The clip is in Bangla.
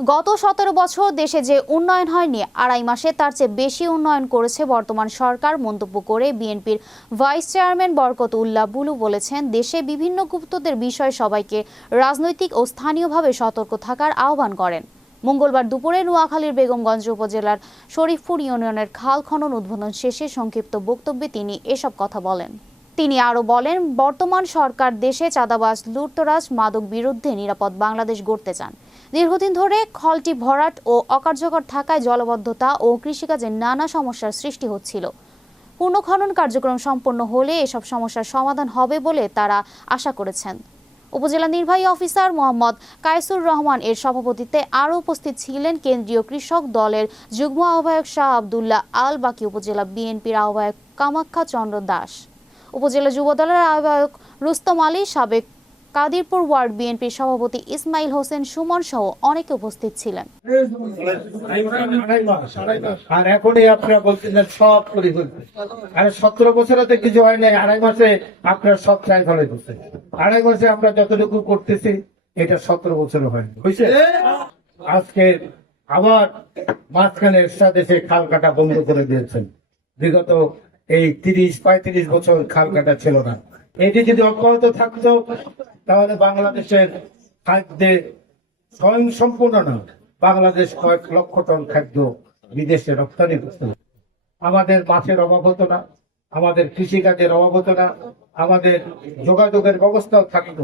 গত 17 বছর দেশে যে উন্নয়ন হয়নি, আড়াই মাসে তার চেয়ে বেশি উন্নয়ন করেছে বর্তমান সরকার মন্তব্য করে বিএনপির ভাইস চেয়ারম্যান বরকত উল্লাহ বুলু বলেছেন, দেশে বিভিন্ন গুপ্তদের বিষয়ে সবাইকে রাজনৈতিক ও স্থানীয়ভাবে সতর্ক থাকার আহ্বান করেন। মঙ্গলবার দুপুরে নোয়াখালীর বেগমগঞ্জ উপজেলার শরীফপুর ইউনিয়নের খাল খনন উদ্বোধন শেষে সংক্ষিপ্ত বক্তব্যে তিনি এসব কথা বলেন। তিনি আরও বলেন, বর্তমান সরকার দেশে চাঁদাবাজ, লুটতরাজ, মাদক বিরুদ্ধে নিরাপদ বাংলাদেশ গড়তে চান। দীর্ঘদিন ধরে খলটি ভরাট ও অকার্যকর থাকায় জলবদ্ধতা ও কৃষিকাজে নানা সমস্যার সৃষ্টি হচ্ছিল। পুনঃখনন কার্যক্রম সম্পন্ন হলে এসব সমস্যার সমাধান হবে বলে তারা আশা করেছেন। উপজেলা নির্বাহী অফিসার মোহাম্মদ কায়েসুর রহমান এর সভাপতিত্বে আরও উপস্থিত ছিলেন কেন্দ্রীয় কৃষক দলের যুগ্ম আহ্বায়ক শাহ আবদুল্লাহ আল বাকি, উপজেলা বিএনপির আহ্বায়ক কামাখ্যা চন্দ্র দাস, উপজেলা যুবদলের আহ্বায়ক রুস্তম আলী, সাবেক কাদিরপুর ওয়ার্ড বিএনপির সভাপতি ইসমাইল হোসেন সুমন সহ অনেকে উপস্থিত ছিলেন। আর এখনই আপনারা বলছেন সব করে ফেলছে, আর 17 বছরে কিছু হয় নাই, আড়াই মাসে আপনার সব ট্রাই ফেলে দিচ্ছে। আড়াই মাসে আমরা যতটুকু করতেছি এটা 17 বছরে হয়নি, বুঝছে। আজকে আবার মাঝখানে দেশে খাল কাটা বন্ধ করে দিয়েছেন। বিগত এই 30-35 বছর খাল কাটা ছিল না। এটি যদি অব্যাহত থাকতো তাহলে বাংলাদেশের খাদ্যে স্বয়ং সম্পূর্ণ না, বাংলাদেশ কয়েক লক্ষ টন খাদ্য বিদেশে রপ্তানি করতে। আমাদের মাছের অভাব হতো না, আমাদের কৃষিকাজের অভাব হতো না, আমাদের যোগাযোগের ব্যবস্থাও থাকতো।